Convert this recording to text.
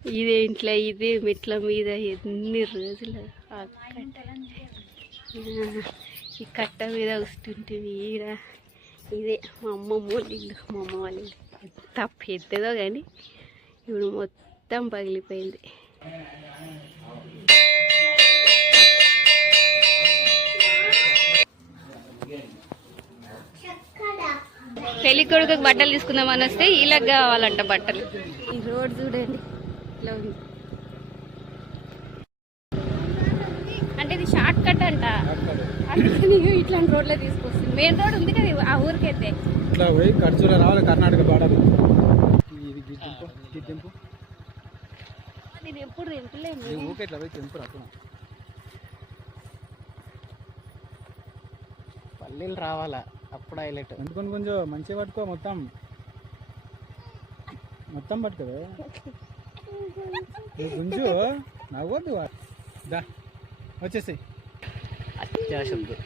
ఇదే ఇంట్లో ఇదే మెట్ల మీద ఎన్ని రోజులు ఈ కట్ట మీద వస్తుంటుంది ఈడ. ఇదే మా అమ్మమ్మ వాళ్ళ ఇల్లు. మా అమ్మ వాళ్ళ ఇల్లు ఎంత పెద్దదో కానీ ఇప్పుడు మొత్తం పగిలిపోయింది. పెళ్లి కొడుకు బట్టలు తీసుకుందామని వస్తే ఇలా కావాలంట బట్టలు. ఈ రోడ్ చూడండి ఇలా ఉంది. అంటే ఇది షార్ట్ కట్ అంట. ఇట్లాంటి రోడ్లో తీసుకొస్తుంది. మెయిన్ రోడ్ ఉంది కదా ఆ ఊరికైతే. ఇట్లా పోయి ఖర్చులో రావాలి కర్ణాటక బార్డర్. నేను ఎప్పుడు తెంపలేదు. ఊకే ఇట్లా పోయి తెంపు రాకు. పల్లీలు రావాలా అప్పుడు హైలైట్. ఎందుకొని కొంచెం మంచిగా పట్టుకో. మొత్తం పట్టుకోవే గుంజు. నవ్వద్దు దా వచ్చేసి అత్యాశబ్దం.